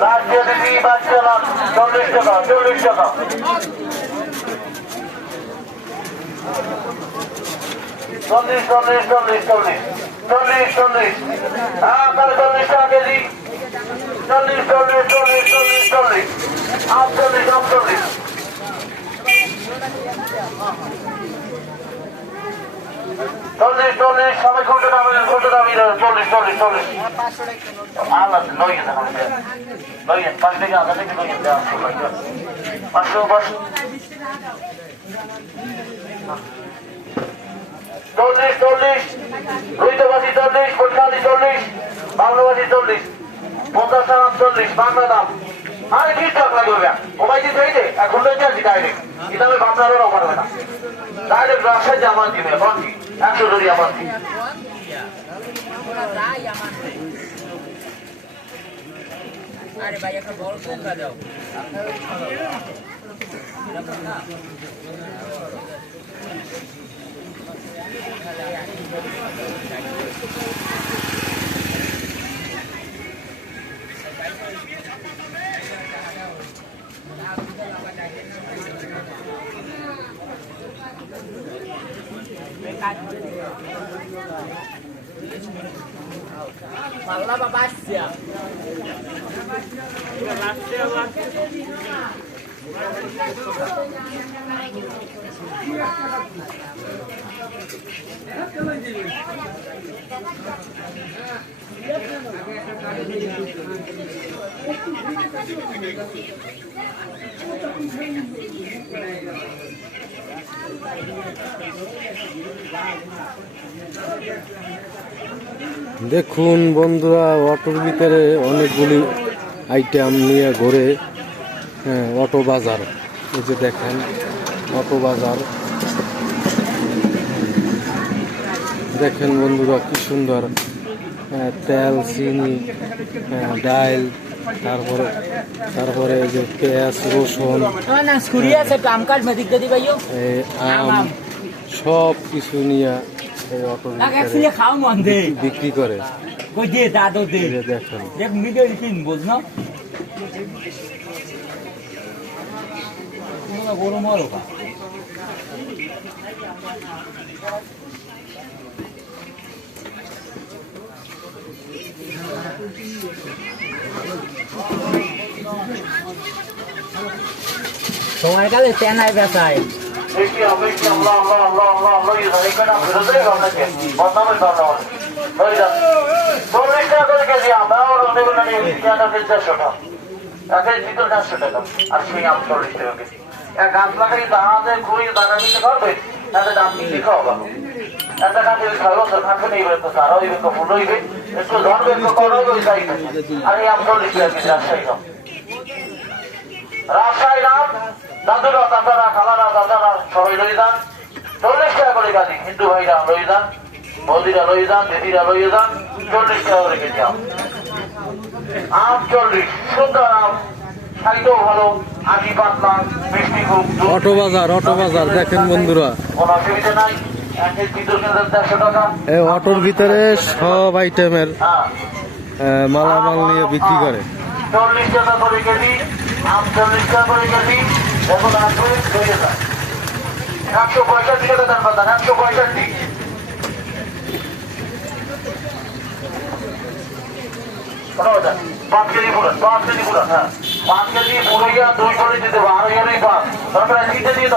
40 টাকা 40 টাকা 40 40 40 40 40 40 হ্যাঁ 40 টাকা কেজি 40 40 40 40 40 48 48 40 40 সবাই খুঁজে দাবি 40 40 40 আলাদা নয় না নয় 5 টাকা আলাদা থেকে নয় দেওয়া 500 500 40 40 রুইতবাসী 40 কোটখালি 40 বাংলাবাসী 40 50 টাকা 40 বাংলা দাম আরে কি টাকা লাগবে মোবাইল দিতে হইছে এখন লইতে আসি ডাইরেক্ট এটা আমি বাংলারও অফার হবে না ডাইরেক্ট রাশায় জামা দিবে বাকি 100 ধরি আমার আরে ভাই একটা বড় কোনটা দাও Fala babasya. দেখুন বন্ধুরা, অটোর ভিতরে অনেকগুলি আইটেম নিয়ে ঘুরে। হ্যাঁ, অটো বাজার। এই যে দেখেন অটো বাজার, দেখেন বন্ধুরা কি সুন্দর। তেল, চিনি, ডাল, তারপরে এই যে পেঁয়াজ, রসুন, আম সব কিছু নিয়ে এই অটোর ভিতরে বিক্রি করে। দেখেন সময়কালে চেনাই বেচায় আর সেই আম 40 টাকা কেজি। এক গাছ লাগাই দাঁড়াতে খুঁড়ি দাঁড়া দিতে পারবে তাহলে দাম কি খাওয়া একটা গাছের খাওয়া থাকে নেই তো তারা ওই ফুল হইবে একটু ধরবে একটু করা ওই যাই আর এই আম 40 টাকা কেজি রাজশাহী দাম। রাজশাহী দাম দাদুরা দাদারা খালারা দাদারা সবাই লই যান 40 টাকা করে গাড়ি। হিন্দু ভাইরা লই যান, বৌদিরা লই যান, দিদিরা লই যান 40 টাকা করে কেজি আম। আম 40 সুন্দর আম, খাইতেও ভালো, আটি পাতলা, মিষ্টি খুব। অটো বাজার দেখেন বন্ধুরা, কোনো অসুবিধা নাই। এই অটোর ভিতরে সব আইটেমের মালামাল নিয়ে বিক্রি করে। 40 টাকা করে কেজি আম, 40 টাকা করে কেজি। দেখুন আসলে 165 টাকা দাম বাজার, 165 5 কেজি পুরো, 5 কেজি পুরো। হ্যাঁ 5 কেজি পুরো 2 করে দিতে হবে, 2.5 দরকার 3 দিয়ে দাও।